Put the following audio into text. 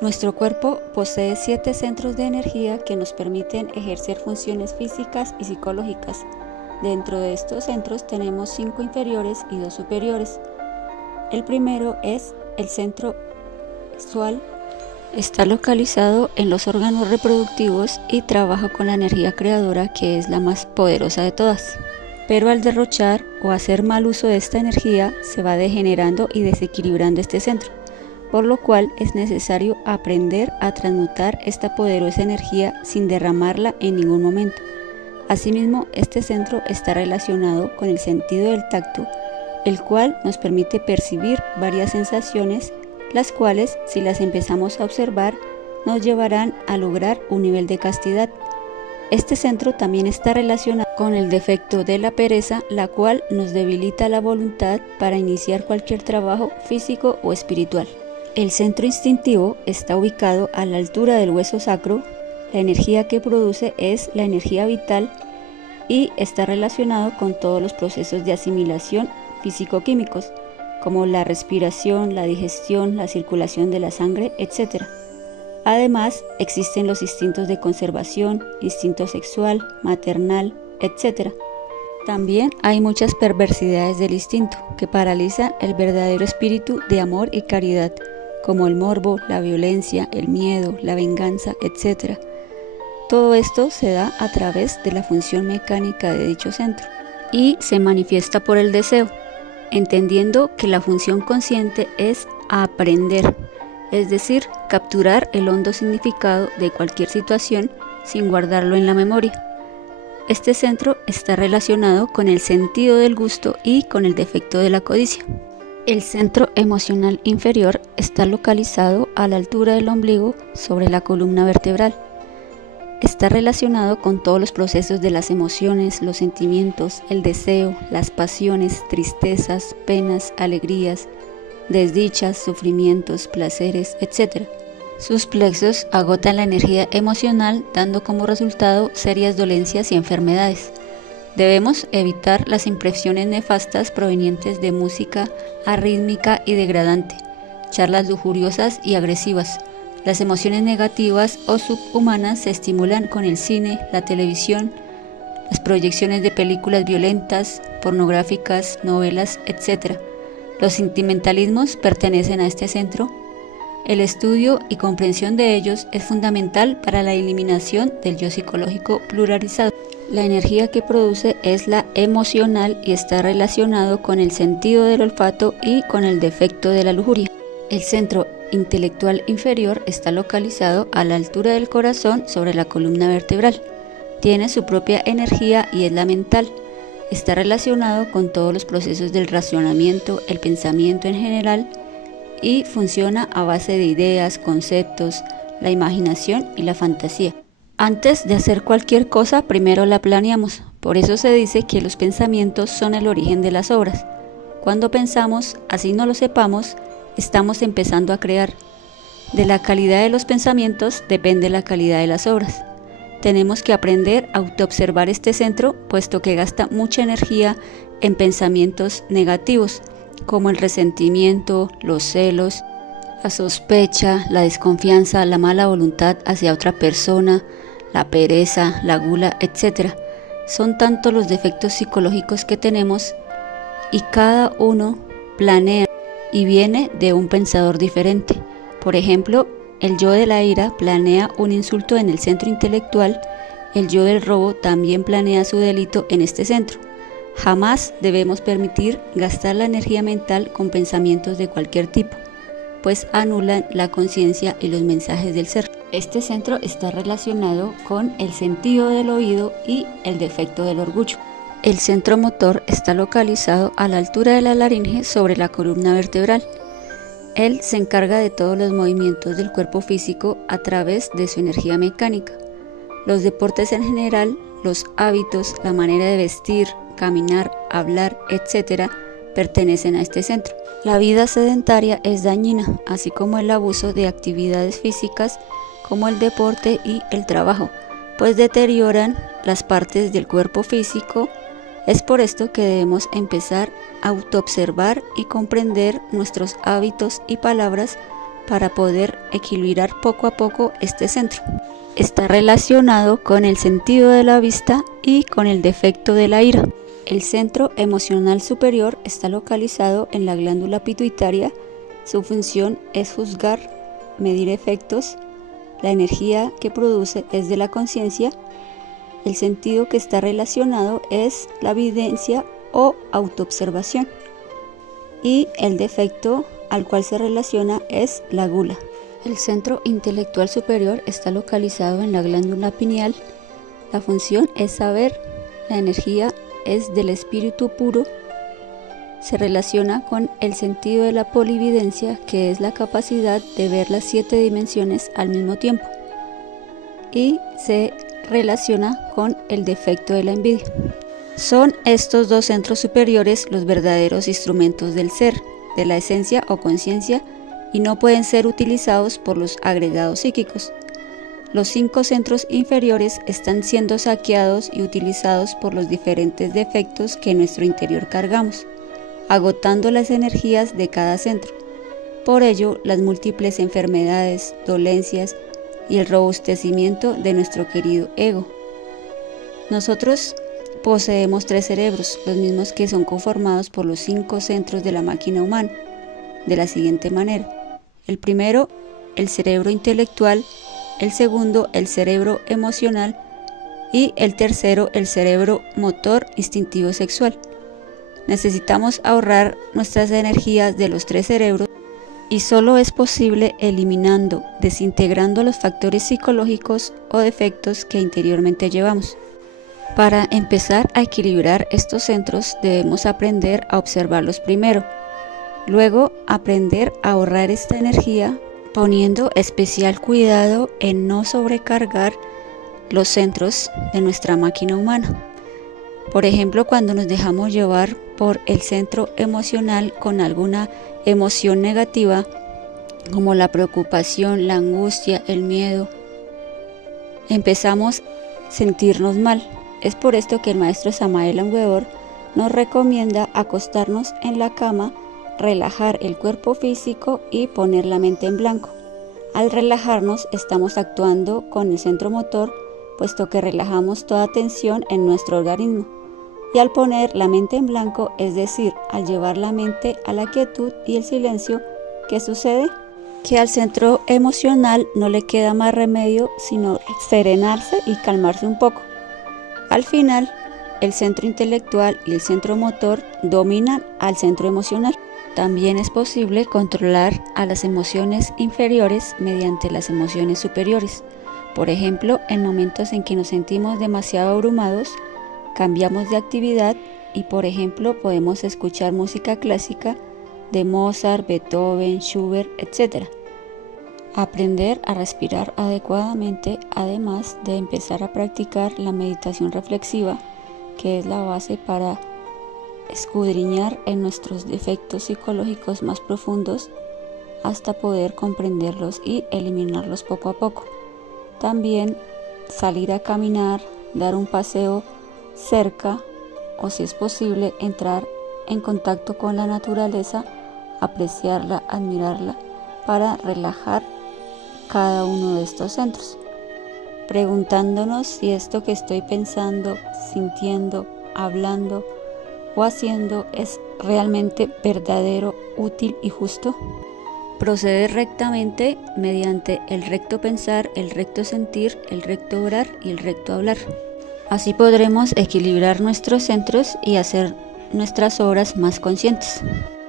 Nuestro cuerpo posee 7 centros de energía que nos permiten ejercer funciones físicas y psicológicas. Dentro de estos centros tenemos 5 inferiores y 2 superiores. El primero es el centro sexual. Está localizado en los órganos reproductivos y trabaja con la energía creadora, que es la más poderosa de todas. Pero al derrochar o hacer mal uso de esta energía, se va degenerando y desequilibrando este centro, por lo cual es necesario aprender a transmutar esta poderosa energía sin derramarla en ningún momento. Asimismo, este centro está relacionado con el sentido del tacto, el cual nos permite percibir varias sensaciones, las cuales, si las empezamos a observar, nos llevarán a lograr un nivel de castidad. Este centro también está relacionado con el defecto de la pereza, la cual nos debilita la voluntad para iniciar cualquier trabajo físico o espiritual. El centro instintivo está ubicado a la altura del hueso sacro. La energía que produce es la energía vital y está relacionado con todos los procesos de asimilación físico-químicos, como la respiración, la digestión, la circulación de la sangre, etc. Además, existen los instintos de conservación, instinto sexual, maternal, etc. También hay muchas perversidades del instinto que paralizan el verdadero espíritu de amor y caridad, como el morbo, la violencia, el miedo, la venganza, etc. Todo esto se da a través de la función mecánica de dicho centro y se manifiesta por el deseo, entendiendo que la función consciente es aprender, es decir, capturar el hondo significado de cualquier situación sin guardarlo en la memoria. Este centro está relacionado con el sentido del gusto y con el defecto de la codicia. El centro emocional inferior está localizado a la altura del ombligo sobre la columna vertebral. Está relacionado con todos los procesos de las emociones, los sentimientos, el deseo, las pasiones, tristezas, penas, alegrías, desdichas, sufrimientos, placeres, etc. Sus plexos agotan la energía emocional, dando como resultado serias dolencias y enfermedades. Debemos evitar las impresiones nefastas provenientes de música arrítmica y degradante, charlas lujuriosas y agresivas. Las emociones negativas o subhumanas se estimulan con el cine, la televisión, las proyecciones de películas violentas, pornográficas, novelas, etc. Los sentimentalismos pertenecen a este centro. El estudio y comprensión de ellos es fundamental para la eliminación del yo psicológico pluralizado. La energía que produce es la emocional y está relacionado con el sentido del olfato y con el defecto de la lujuria. El centro intelectual inferior está localizado a la altura del corazón sobre la columna vertebral. Tiene su propia energía y es la mental. Está relacionado con todos los procesos del razonamiento, el pensamiento en general, y funciona a base de ideas, conceptos, la imaginación y la fantasía. Antes de hacer cualquier cosa, primero la planeamos. Por eso se dice que los pensamientos son el origen de las obras. Cuando pensamos, así no lo sepamos, estamos empezando a crear. De la calidad de los pensamientos depende la calidad de las obras. Tenemos que aprender a autoobservar este centro, puesto que gasta mucha energía en pensamientos negativos, como el resentimiento, los celos, la sospecha, la desconfianza, la mala voluntad hacia otra persona, la pereza, la gula, etc. Son tantos los defectos psicológicos que tenemos y cada uno planea y viene de un pensador diferente. Por ejemplo, el yo de la ira planea un insulto en el centro intelectual, el yo del robo también planea su delito en este centro. Jamás debemos permitir gastar la energía mental con pensamientos de cualquier tipo, pues anulan la conciencia y los mensajes del ser. Este centro está relacionado con el sentido del oído y el defecto del orgullo. El centro motor está localizado a la altura de la laringe sobre la columna vertebral. Él se encarga de todos los movimientos del cuerpo físico a través de su energía mecánica. Los deportes en general, los hábitos, la manera de vestir, caminar, hablar, etc., pertenecen a este centro. La vida sedentaria es dañina, así como el abuso de actividades físicas como el deporte y el trabajo, pues deterioran las partes del cuerpo físico. Es por esto que debemos empezar a autoobservar y comprender nuestros hábitos y palabras para poder equilibrar poco a poco este centro. Está relacionado con el sentido de la vista y con el defecto de la ira. El centro emocional superior está localizado en la glándula pituitaria. Su función es juzgar, medir efectos. La energía que produce es de la conciencia. El sentido que está relacionado es la evidencia o autoobservación. Y el defecto al cual se relaciona es la gula. El centro intelectual superior está localizado en la glándula pineal. La función es saber. La energía es del espíritu puro. Se relaciona con el sentido de la polividencia, que es la capacidad de ver las 7 dimensiones al mismo tiempo. Y se relaciona con el defecto de la envidia. Son estos dos centros superiores los verdaderos instrumentos del ser, de la esencia o conciencia, y no pueden ser utilizados por los agregados psíquicos. Los 5 centros inferiores están siendo saqueados y utilizados por los diferentes defectos que en nuestro interior cargamos, agotando las energías de cada centro. Por ello, las múltiples enfermedades, dolencias y el robustecimiento de nuestro querido ego. Nosotros poseemos 3 cerebros, los mismos que son conformados por los 5 centros de la máquina humana, de la siguiente manera. El primero, el cerebro intelectual; el segundo, el cerebro emocional; y el tercero, el cerebro motor instintivo sexual. Necesitamos ahorrar nuestras energías de los 3 cerebros y solo es posible eliminando, desintegrando los factores psicológicos o defectos que interiormente llevamos. Para empezar a equilibrar estos centros debemos aprender a observarlos primero. Luego, aprender a ahorrar esta energía poniendo especial cuidado en no sobrecargar los centros de nuestra máquina humana. Por ejemplo, cuando nos dejamos llevar por el centro emocional con alguna emoción negativa, como la preocupación, la angustia, el miedo, empezamos a sentirnos mal. Es por esto que el maestro Samael Aun Weor nos recomienda acostarnos en la cama, relajar el cuerpo físico y poner la mente en blanco. Al relajarnos estamos actuando con el centro motor, puesto que relajamos toda tensión en nuestro organismo. Y al poner la mente en blanco, es decir, al llevar la mente a la quietud y el silencio, ¿qué sucede? Que al centro emocional no le queda más remedio sino serenarse y calmarse un poco. Al final, el centro intelectual y el centro motor dominan al centro emocional. También es posible controlar a las emociones inferiores mediante las emociones superiores. Por ejemplo, en momentos en que nos sentimos demasiado abrumados, cambiamos de actividad y, por ejemplo, podemos escuchar música clásica de Mozart, Beethoven, Schubert, etc. Aprender a respirar adecuadamente, además de empezar a practicar la meditación reflexiva, que es la base para escudriñar en nuestros defectos psicológicos más profundos hasta poder comprenderlos y eliminarlos poco a poco. También salir a caminar, dar un paseo cerca o, si es posible, entrar en contacto con la naturaleza, apreciarla, admirarla, para relajar cada uno de estos centros, preguntándonos si esto que estoy pensando, sintiendo, hablando o haciendo es realmente verdadero, útil y justo. Proceder rectamente mediante el recto pensar, el recto sentir, el recto orar y el recto hablar. Así podremos equilibrar nuestros centros y hacer nuestras obras más conscientes.